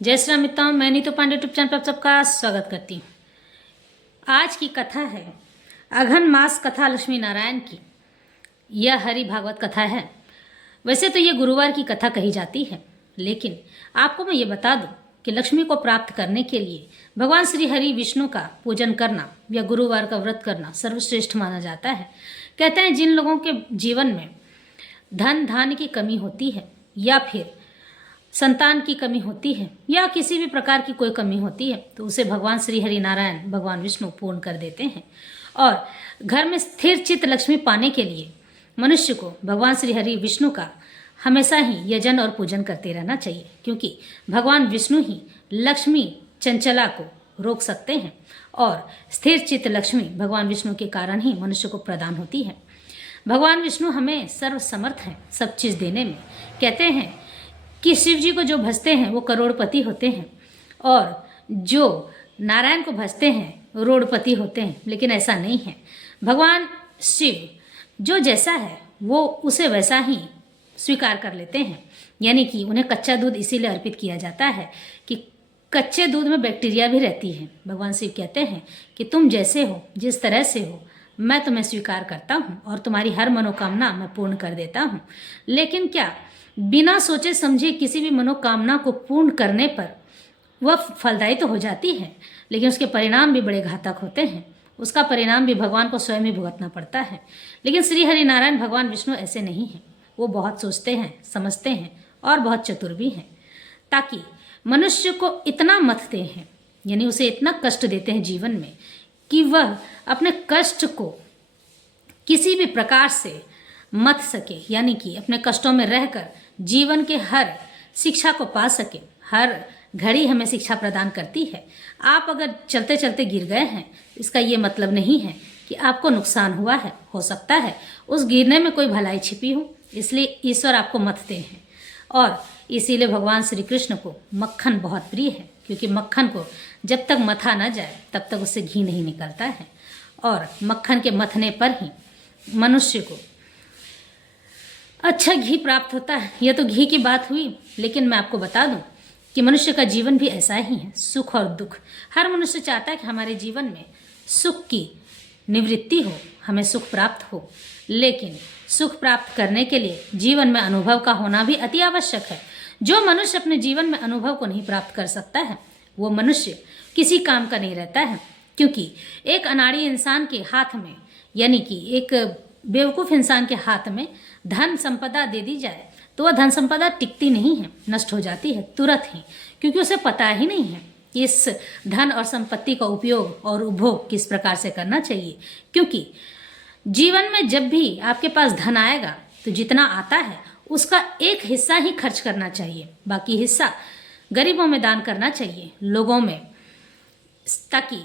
जय श्री राम मित्रों, मैं नीतू पांडे यूट्यूब चैनल पर आप सबका स्वागत करती हूँ। आज की कथा है अघन मास कथा लक्ष्मी नारायण की। यह हरि भागवत कथा है। वैसे तो ये गुरुवार की कथा कही जाती है, लेकिन आपको मैं ये बता दूं कि लक्ष्मी को प्राप्त करने के लिए भगवान श्री हरि विष्णु का पूजन करना या गुरुवार का व्रत करना सर्वश्रेष्ठ माना जाता है। कहते हैं जिन लोगों के जीवन में धन धान्य की कमी होती है या फिर संतान की कमी होती है या किसी भी प्रकार की कोई कमी होती है तो उसे भगवान श्री हरि नारायण भगवान विष्णु पूर्ण कर देते हैं। और घर में स्थिर चित्त लक्ष्मी पाने के लिए मनुष्य को भगवान श्री हरि विष्णु का हमेशा ही यजन और पूजन करते रहना चाहिए, क्योंकि भगवान विष्णु ही लक्ष्मी चंचला को रोक सकते हैं और स्थिर चित्त लक्ष्मी भगवान विष्णु के कारण ही मनुष्य को प्रदान होती है। भगवान विष्णु हमें सर्वसमर्थ हैं सब चीज़ देने में। कहते हैं कि शिव जी को जो भजते हैं वो करोड़पति होते हैं और जो नारायण को भजते हैं रोड़पति होते हैं, लेकिन ऐसा नहीं है। भगवान शिव जो जैसा है वो उसे वैसा ही स्वीकार कर लेते हैं, यानी कि उन्हें कच्चा दूध इसीलिए अर्पित किया जाता है कि कच्चे दूध में बैक्टीरिया भी रहती है। भगवान शिव कहते हैं कि तुम जैसे हो, जिस तरह से हो, मैं तुम्हें स्वीकार करता हूँ और तुम्हारी हर मनोकामना मैं पूर्ण कर देता हूँ। लेकिन क्या बिना सोचे समझे किसी भी मनोकामना को पूर्ण करने पर वह फलदायी तो हो जाती है, लेकिन उसके परिणाम भी बड़े घातक होते हैं। उसका परिणाम भी भगवान को स्वयं ही भुगतना पड़ता है। लेकिन श्री हरि नारायण भगवान विष्णु ऐसे नहीं हैं। वो बहुत सोचते हैं, समझते हैं और बहुत चतुर भी हैं, ताकि मनुष्य को इतना मथते हैं, यानी उसे इतना कष्ट देते हैं जीवन में कि वह अपने कष्ट को किसी भी प्रकार से मत सके, यानी कि अपने कष्टों में रहकर जीवन के हर शिक्षा को पा सके। हर घड़ी हमें शिक्षा प्रदान करती है। आप अगर चलते चलते गिर गए हैं, इसका ये मतलब नहीं है कि आपको नुकसान हुआ है। हो सकता है उस गिरने में कोई भलाई छिपी हो, इसलिए ईश्वर आपको मथते हैं। और इसीलिए भगवान श्री कृष्ण को मक्खन बहुत प्रिय है, क्योंकि मक्खन को जब तक मथा न जाए तब तक उससे घी नहीं निकलता है। और मक्खन के मथने पर ही मनुष्य को अच्छा घी प्राप्त होता है। यह तो घी की बात हुई, लेकिन मैं आपको बता दूं कि मनुष्य का जीवन भी ऐसा ही है, सुख और दुख। हर मनुष्य चाहता है कि हमारे जीवन में सुख की निवृत्ति हो, हमें सुख प्राप्त हो। लेकिन सुख प्राप्त करने के लिए जीवन में अनुभव का होना भी अति आवश्यक है। जो मनुष्य अपने जीवन में अनुभव को नहीं प्राप्त कर सकता है वो मनुष्य किसी काम का नहीं रहता है, क्योंकि एक अनाड़ी इंसान के हाथ में, यानी कि एक बेवकूफ़ इंसान के हाथ में धन संपदा दे दी जाए तो वह धन संपदा टिकती नहीं है, नष्ट हो जाती है तुरंत ही, क्योंकि उसे पता ही नहीं है कि इस धन और संपत्ति का उपयोग और उपभोग किस प्रकार से करना चाहिए। क्योंकि जीवन में जब भी आपके पास धन आएगा तो जितना आता है उसका एक हिस्सा ही खर्च करना चाहिए, बाकी हिस्सा गरीबों में दान करना चाहिए, लोगों में, ताकि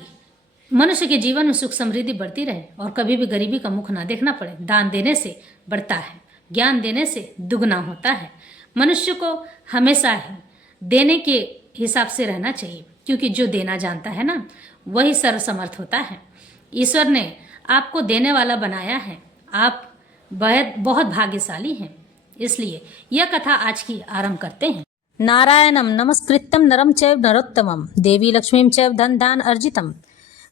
मनुष्य के जीवन में सुख समृद्धि बढ़ती रहे और कभी भी गरीबी का मुख ना देखना पड़े। दान देने से बढ़ता है, ज्ञान देने से दुगना होता है। मनुष्य को हमेशा ही देने के हिसाब से रहना चाहिए, क्योंकि जो देना जानता है ना वही सर्वसमर्थ होता है। ईश्वर ने आपको देने वाला बनाया है, आप बहुत भाग्यशाली हैं। इसलिए यह कथा आज की आरंभ करते हैं। नारायणम नमस्कृत्यम नरम चैव नरोत्तमम देवी लक्ष्मीम चैव धन धान अर्जितम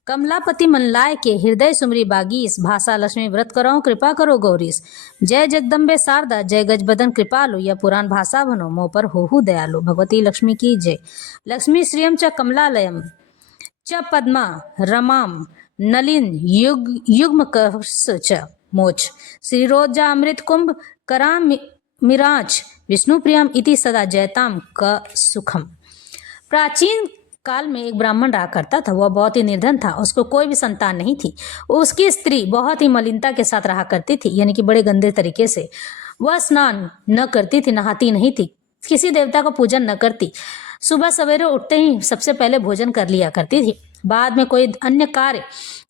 कमलापति मनलाय के हृदय सुमरी बागीस भाषा लक्ष्मी व्रत करो कृपा करो गौरीस। जय जगदम्बे शारदा जय गजबदन कृपालु यह पुराण भाषा बनो मोह पर होहु दयालु। भगवती लक्ष्मी की जय। लक्ष्मी श्रियम च कमलालयम च पद्मा रमाम नलिन युग्म च मोच श्रीरोजा अमृत कुंभ कराम मिराज विष्णु प्रियम इति सदा जयताम क सुखम। प्राचीन काल में एक ब्राह्मण रहा करता था। वह बहुत ही निर्धन था, उसको कोई भी संतान नहीं थी। उसकी स्त्री बहुत ही मलिनता के साथ रहा करती थी, यानी कि बड़े गंदे तरीके से। वह स्नान न करती थी, नहाती नहीं थी, किसी देवता का पूजन न करती। सुबह सवेरे उठते ही सबसे पहले भोजन कर लिया करती थी, बाद में कोई अन्य कार्य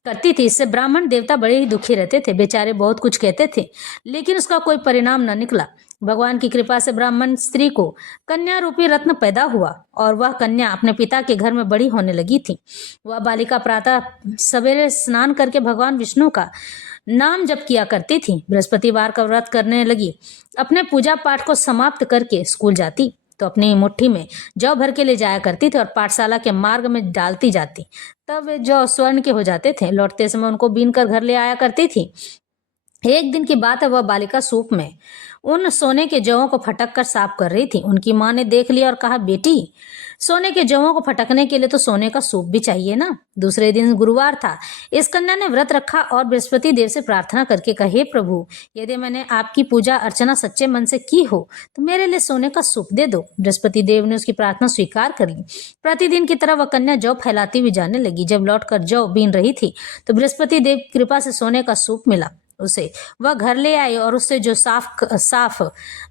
करती थी। इससे ब्राह्मण देवता बड़े ही दुखी रहते थे, बेचारे बहुत कुछ कहते थे, लेकिन उसका कोई परिणाम न निकला। भगवान की कृपा से ब्राह्मण स्त्री को कन्या रूपी रत्न पैदा हुआ और वह कन्या अपने पिता के घर में बड़ी होने लगी थी। वह बालिका प्रातः सवेरे स्नान करके भगवान विष्णु का नाम जप किया करती थी, बृहस्पतिवार का व्रत करने लगी, अपने पूजा पाठ को समाप्त करके स्कूल जाती। तो अपनी मुट्ठी में जौ भर के ले जाया करती थी और पाठशाला के मार्ग में डालती जाती। तब वे जौ स्वर्ण के हो जाते थे। लौटते समय उनको बीन कर घर ले आया करती थी। एक दिन की बात है, वह बालिका सूप में उन सोने के जौओं को फटक कर साफ कर रही थी। उनकी माँ ने देख लिया और कहा, बेटी, सोने के जौओं को फटकने के लिए तो सोने का सूप भी चाहिए ना। दूसरे दिन गुरुवार था। इस कन्या ने व्रत रखा और बृहस्पति देव से प्रार्थना करके कहे, प्रभु, यदि मैंने आपकी पूजा अर्चना सच्चे मन से की हो तो मेरे लिए सोने का सूप दे दो। बृहस्पति देव ने उसकी प्रार्थना स्वीकार कर ली। प्रतिदिन की तरह वह कन्या जौ फैलाती हुई जाने लगी। जब लौटकर जौ बीन रही थी तो बृहस्पति देव की कृपा से सोने का सूप मिला उसे। वह घर ले आई और उससे जो साफ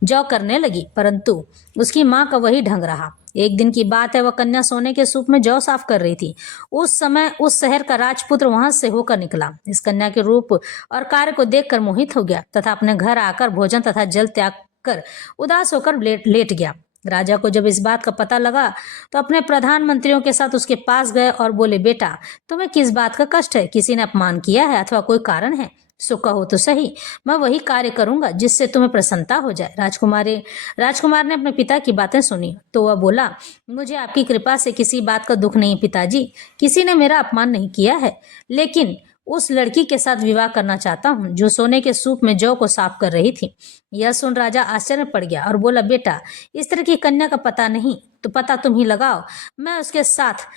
जौ करने लगी, परंतु उसकी माँ का वही ढंग रहा। एक दिन की बात है, वह कन्या सोने के सूप में जौ साफ कर रही थी। उस समय उस शहर का राजपुत्र वहां से होकर निकला। इस कन्या के रूप और कार्य को देखकर मोहित हो गया तथा अपने घर आकर भोजन तथा जल त्याग कर उदास होकर लेट गया। राजा को जब इस बात का पता लगा तो अपने प्रधानमंत्रियों के साथ उसके पास गए और बोले, बेटा, तुम्हें किस बात का कष्ट है? किसी ने अपमान किया है अथवा कोई कारण है? सो कहो तो सही, मैं वही कार्य करूंगा जिससे तुम्हें प्रसन्नता हो जाए। राजकुमार ने अपने पिता की बातें सुनी तो वह बोला, मुझे आपकी कृपा से किसी बात का दुख नहीं पिताजी। किसी ने मेरा अपमान नहीं किया है, लेकिन उस लड़की के साथ विवाह करना चाहता हूँ जो सोने के सूप में जौ को साफ कर रही थी। यह सुन राजा आश्चर्य में पड़ गया और बोला, बेटा, इस तरह की कन्या का पता नहीं तो पता तुम ही लगाओ, मैं उसके साथ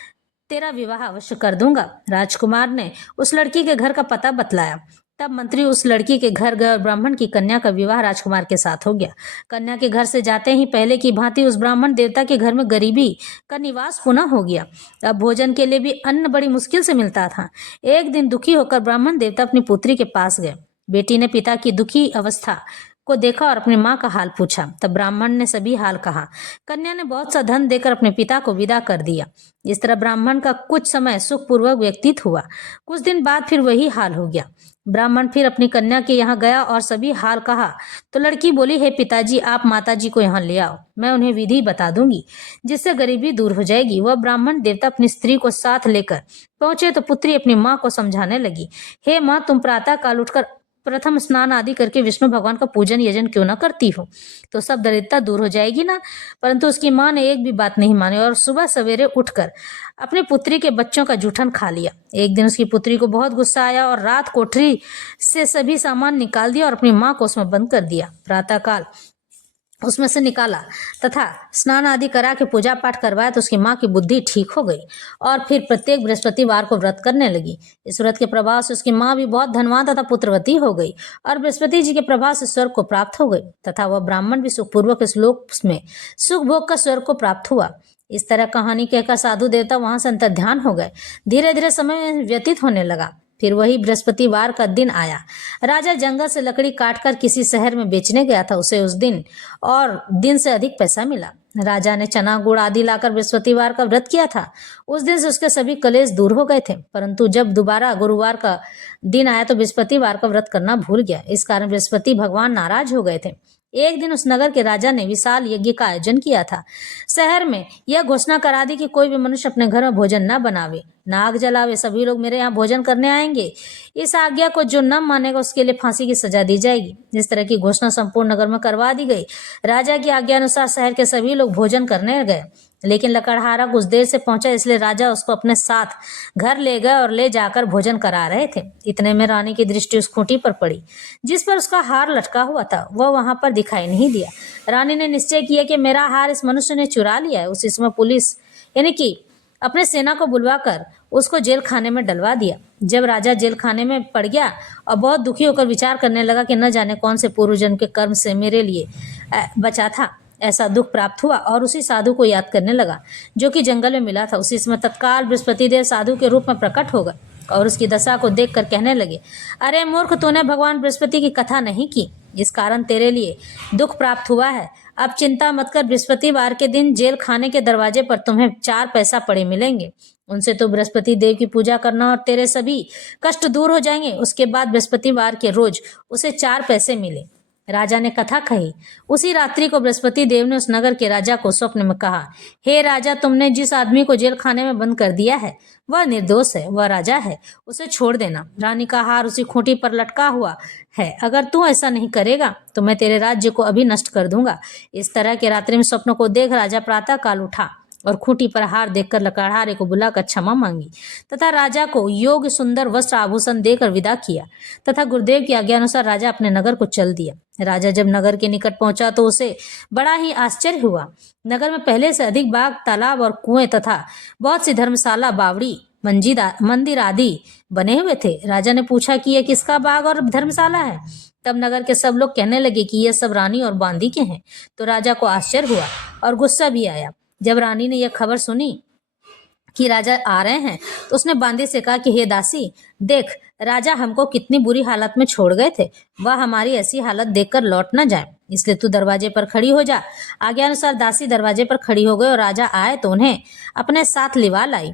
तेरा विवाह अवश्य कर दूंगा। राजकुमार ने उस लड़की के घर का पता बतलाया। तब मंत्री उस लड़की के घर गए और ब्राह्मण की कन्या का विवाह राजकुमार के साथ हो गया। कन्या के घर से जाते ही पहले की भांति उस ब्राह्मण देवता के घर में गरीबी का निवास पुनः हो गया। अब भोजन के लिए भी अन्न बड़ी मुश्किल से मिलता था। एक दिन दुखी होकर ब्राह्मण देवता अपनी पुत्री के पास गए। बेटी ने पिता की दुखी अवस्था को देखा और अपनी माँ का हाल पूछा। तब ब्राह्मण ने सभी हाल कहा। कन्या ने बहुत सा धन देकर अपने पिता को विदा कर दिया। इस तरह ब्राह्मण का कुछ समय सुखपूर्वक व्यतीत हुआ। कुछ दिन बाद फिर वही हाल हो गया। ब्राह्मण फिर अपनी कन्या के यहाँ गया और सभी हाल कहा तो लड़की बोली, हे पिताजी, आप माताजी को यहाँ ले आओ, मैं उन्हें विधि बता दूंगी जिससे गरीबी दूर हो जाएगी। वह ब्राह्मण देवता अपनी स्त्री को साथ लेकर पहुंचे तो पुत्री अपनी माँ को समझाने लगी, हे माँ, तुम प्रातः काल उठकर प्रथम स्नान आदि करके विष्णु भगवान का पूजन यजन क्यों ना करती हो, तो सब दरिद्रता दूर हो जाएगी ना। परंतु उसकी माँ ने एक भी बात नहीं मानी और सुबह सवेरे उठकर अपनी पुत्री के बच्चों का जूठन खा लिया। एक दिन उसकी पुत्री को बहुत गुस्सा आया और रात कोठरी से सभी सामान निकाल दिया और अपनी माँ को उसमें बंद कर दिया। प्रातःकाल उसमें से निकाला तथा स्नान आदि करा के पूजा पाठ करवाया तो उसकी माँ की बुद्धि ठीक हो गई और फिर प्रत्येक बृहस्पतिवार को व्रत करने लगी। इस व्रत के प्रभाव से उसकी माँ भी बहुत धनवान तथा पुत्रवती हो गई और बृहस्पति जी के प्रभाव से स्वर्ग को प्राप्त हो गई तथा वह ब्राह्मण भी सुखपूर्वक इस लोक में सुख भोग का स्वर्ग को प्राप्त हुआ। इस तरह कहानी कहकर साधु देवता वहां से अंतर्ध्यान हो गए। धीरे धीरे समय व्यतीत होने लगा। फिर वही बृहस्पतिवार का दिन आया। राजा जंगल से लकड़ी काटकर किसी शहर में बेचने गया था। उसे उस दिन और दिन से अधिक पैसा मिला। राजा ने चना गुड़ आदि लाकर बृहस्पतिवार का व्रत किया था। उस दिन से उसके सभी कलेश दूर हो गए थे। परंतु जब दोबारा गुरुवार का दिन आया तो बृहस्पतिवार का व्रत करना भूल गया। इस कारण बृहस्पति भगवान नाराज हो गए थे। एक दिन उस नगर के राजा ने विशाल यज्ञ का आयोजन किया था। शहर में यह घोषणा करा दी कि कोई भी मनुष्य अपने घर में भोजन न बनावे, न आग जलावे, सभी लोग मेरे यहाँ भोजन करने आएंगे। इस आज्ञा को जो न मानेगा उसके लिए फांसी की सजा दी जाएगी। इस तरह की घोषणा संपूर्ण नगर में करवा दी गई। राजा की आज्ञा अनुसार शहर के सभी लोग भोजन करने गए, लेकिन लकड़हारा कुछ देर से पहुंचा, इसलिए राजा उसको अपने साथ घर ले गए और ले जाकर भोजन करा रहे थे। इतने में रानी की दृष्टि उस खूंटी पर पड़ी जिस पर उसका हार लटका हुआ था। वह वहां पर दिखाई नहीं दिया। रानी ने निश्चय किया कि मेरा हार इस मनुष्य ने चुरा लिया है। उसी समय पुलिस यानी कि अपने सेना को बुलवाकर उसको जेल खाने में डलवा दिया। जब राजा जेल खाने में पड़ गया और बहुत दुखी होकर विचार करने लगा कि न जाने कौन से पूर्व जन्म के कर्म से मेरे लिए बचा था ऐसा दुख प्राप्त हुआ और उसी साधु को याद करने लगा जो कि जंगल में मिला था। उसी समय तत्काल बृहस्पति देव साधु के रूप में प्रकट हो गए और उसकी दशा को देखकर कहने लगे, अरे मूर्ख, तूने भगवान बृहस्पति की कथा नहीं की, इस कारण तेरे लिए दुख प्राप्त हुआ है। अब चिंता मत कर, बृहस्पतिवार के दिन जेल खाने के दरवाजे पर तुम्हें 4 पैसा पड़े मिलेंगे। उनसे तो बृहस्पति देव की पूजा करना और तेरे सभी कष्ट दूर हो जाएंगे। उसके बाद बृहस्पतिवार के रोज उसे 4 पैसे मिले। राजा ने कथा कही। उसी रात्रि को बृहस्पति देव ने उस नगर के राजा को स्वप्न में कहा, हे राजा, तुमने जिस आदमी को जेल खाने में बंद कर दिया है वह निर्दोष है, वह राजा है, उसे छोड़ देना। रानी का हार उसी खूंटी पर लटका हुआ है, अगर तू ऐसा नहीं करेगा तो मैं तेरे राज्य को अभी नष्ट कर दूंगा। इस तरह के रात्रि में स्वप्न को देख राजा प्रातः काल उठा और खूंटी पर हार देखकर लकड़हारे को बुलाकर क्षमा मांगी तथा राजा को योग्य सुंदर वस्त्र आभूषण देकर विदा किया तथा गुरुदेव की आज्ञा अनुसार राजा अपने नगर को चल दिया। राजा जब नगर के निकट पहुंचा तो उसे बड़ा ही आश्चर्य हुआ। नगर में पहले से अधिक बाग, तालाब और कुएं तथा बहुत सी धर्मशाला, बावड़ी, मंदिर आदि बने हुए थे। राजा ने पूछा कि यह किसका बाग और धर्मशाला है। तब नगर के सब लोग कहने लगे कि ये सब रानी और बांदी के हैं। तो राजा को आश्चर्य हुआ और गुस्सा भी आया। जब रानी ने यह खबर सुनी कि राजा आ रहे हैं तो उसने बांदी से कहा कि हे दासी, देख, राजा हमको कितनी बुरी हालत में छोड़ गए थे, वह हमारी ऐसी हालत देखकर लौट न जाए, इसलिए तू दरवाजे पर खड़ी हो जा। आज्ञा अनुसार दासी दरवाजे पर खड़ी हो गई और राजा आए तो उन्हें अपने साथ लिवा लाई।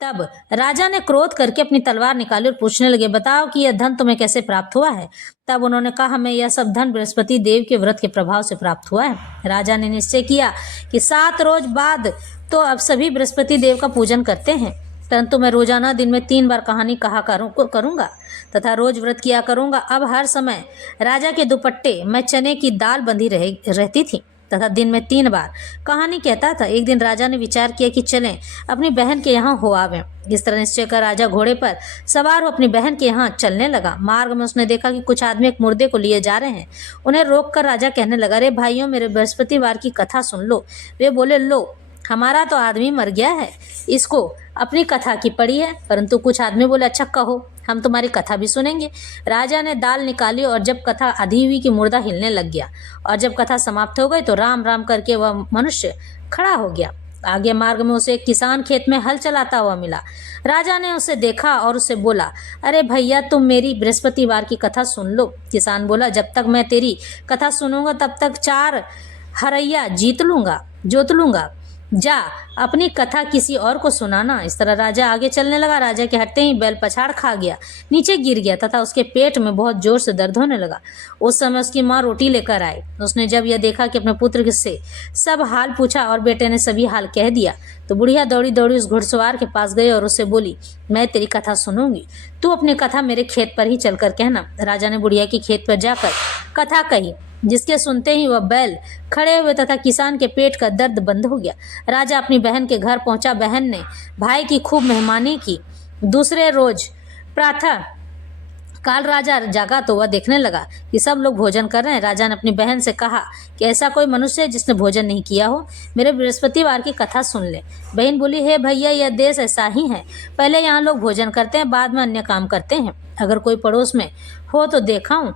तब राजा ने क्रोध करके अपनी तलवार निकाली और पूछने लगे, बताओ कि यह धन तुम्हें कैसे प्राप्त हुआ है। तब उन्होंने कहा, हमें यह सब धन बृहस्पति देव के व्रत के प्रभाव से प्राप्त हुआ है। राजा ने निश्चय किया कि 7 रोज बाद तो अब सभी बृहस्पति देव का पूजन करते हैं, परंतु मैं रोजाना दिन में 3 बार कहानी कहा करूंगा तथा रोज व्रत किया करूंगा। अब हर समय राजा के दुपट्टे में चने की दाल बंधी रहती थी तथा दिन में 3 बार कहानी कहता था। एक दिन राजा ने विचार किया कि चलें अपनी बहन के यहाँ हो आवें। इस तरह निश्चय कर राजा घोड़े पर सवार हो अपनी बहन के यहाँ चलने लगा। मार्ग में उसने देखा कि कुछ आदमी एक मुर्दे को लिए जा रहे हैं। उन्हें रोककर राजा कहने लगा, अरे भाइयों, मेरे बृहस्पतिवार की कथा सुन लो। वे बोले, लो, हमारा तो आदमी मर गया है, इसको अपनी कथा की पड़ी है। परंतु कुछ आदमी बोले, अच्छा कहो, हम तुम्हारी कथा भी सुनेंगे। राजा ने दाल निकाली और जब कथा आधी हुई कि मुर्दा हिलने लग गया और जब कथा समाप्त हो गई तो राम राम करके वह मनुष्य खड़ा हो गया। आगे मार्ग में उसे एक किसान खेत में हल चलाता हुआ मिला। राजा ने उसे देखा और उसे बोला, अरे भैया, तुम मेरी बृहस्पतिवार की कथा सुन लो। किसान बोला, जब तक मैं तेरी कथा सुनूंगा तब तक 4 हरैया जोत लूंगा। जा अपनी कथा किसी और को सुनाना। इस तरह राजा आगे चलने लगा। राजा के हटते ही बैल पछाड़ खा गया, नीचे गिर गया तथा उसके पेट में बहुत जोर से दर्द होने लगा। उस समय उसकी माँ रोटी लेकर आई। उसने जब यह देखा कि अपने पुत्र से सब हाल पूछा और बेटे ने सभी हाल कह दिया तो बुढ़िया दौड़ी दौड़ी उस घुड़सवार के पास गई और उससे बोली, मैं तेरी कथा सुनूंगी, तू अपनी कथा मेरे खेत पर ही चलकर कहना। राजा ने बुढ़िया के खेत पर जाकर कथा कही, जिसके सुनते ही वह बैल खड़े हुए तथा किसान के पेट का दर्द बंद हो गया। राजा अपनी बहन के घर पहुंचा। बहन ने भाई की खूब मेहमानी की। दूसरे रोज प्रातः काल राजा जागा तो वह देखने लगा कि सब लोग भोजन कर रहे हैं। राजा ने अपनी बहन से कहा कि ऐसा कोई मनुष्य है जिसने भोजन नहीं किया हो, मेरे बृहस्पतिवार की कथा सुन ले। बहन बोली, हे भैया, यह देश ऐसा ही है, पहले यहाँ लोग भोजन करते हैं, बाद में अन्य काम करते हैं। अगर कोई पड़ोस में हो तो देखा हूँ।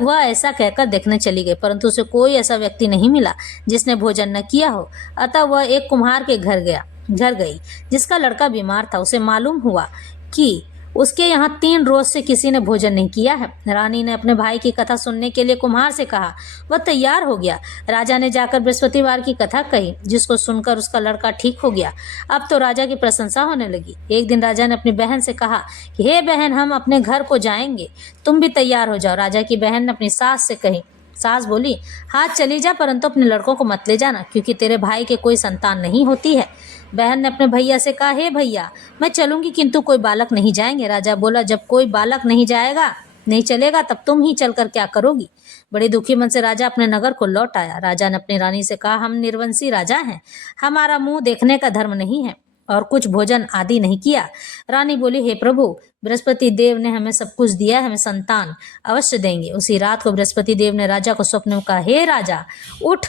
वह ऐसा कहकर देखने चली गई, परंतु उसे कोई ऐसा व्यक्ति नहीं मिला जिसने भोजन न किया हो। अतः वह एक कुम्हार के घर गई जिसका लड़का बीमार था। उसे मालूम हुआ कि उसके यहाँ 3 रोज से किसी ने भोजन नहीं किया है। रानी ने अपने भाई की कथा सुनने के लिए कुम्हार से कहा। वह तैयार हो गया। राजा ने जाकर बृहस्पतिवार की कथा कही, जिसको सुनकर उसका लड़का ठीक हो गया। अब तो राजा की प्रशंसा होने लगी। एक दिन राजा ने अपनी बहन से कहा कि हे बहन, हम अपने घर को जाएंगे, तुम भी तैयार हो जाओ। राजा की बहन ने अपनी सास से कही। सास बोली, हाँ चली जा, परंतु अपने लड़कों को मत ले जाना, क्योंकि तेरे भाई के कोई संतान नहीं होती है। बहन ने अपने भैया से कहा, हे भैया, मैं चलूंगी किंतु कोई बालक नहीं जाएंगे। राजा बोला, जब कोई बालक नहीं चलेगा तब तुम ही चलकर क्या करोगी। बड़े दुखी मन से राजा अपने नगर को लौट आया। राजा ने अपनी रानी से कहा, हम निर्वंशी राजा हैं, हमारा मुंह देखने का धर्म नहीं है और कुछ भोजन आदि नहीं किया। रानी बोली, हे प्रभु, बृहस्पति देव ने हमें सब कुछ दिया है, हमें संतान अवश्य देंगे। उसी रात को बृहस्पति देव ने राजा को स्वप्न में कहा, हे राजा, उठ,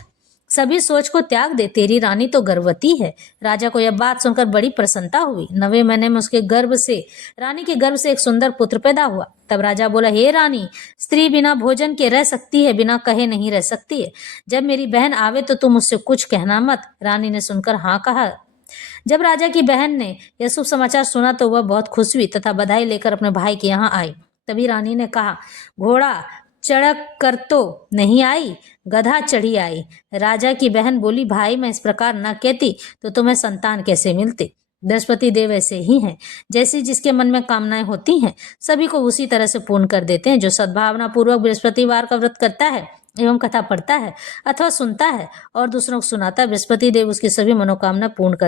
सभी सोच को त्याग दे, तेरी रानी तो गर्भवती है। राजा को यह बात सुनकर बड़ी प्रसन्नता हुई। 9वें महीने में रानी के गर्भ से एक सुंदर पुत्र पैदा हुआ। तब राजा बोला, हे रानी, स्त्री बिना भोजन के रह सकती है, बिना कहे नहीं रह सकती है। जब मेरी बहन आवे तो तुम उससे कुछ कहना मत। रानी ने सुनकर हाँ कहा। जब राजा की बहन ने यह शुभ समाचार सुना तो वह बहुत खुश हुई तथा बधाई लेकर अपने भाई के यहाँ आई। तभी रानी ने कहा, घोड़ा चढ़क कर तो नहीं आई, गधा चढ़ी आई। राजा की बहन बोली, भाई, मैं इस प्रकार न कहती तो तुम्हें संतान कैसे मिलते। बृहस्पति देव ऐसे ही हैं, जैसी जिसके मन में कामनाएं होती हैं सभी को उसी तरह से पूर्ण कर देते हैं। जो सद्भावना पूर्वक बृहस्पतिवार का व्रत करता है एवं कथा पढ़ता है अथवा सुनता है और दूसरों को सुनाता है, बृहस्पति देव उसकी सभी मनोकामना पूर्ण कर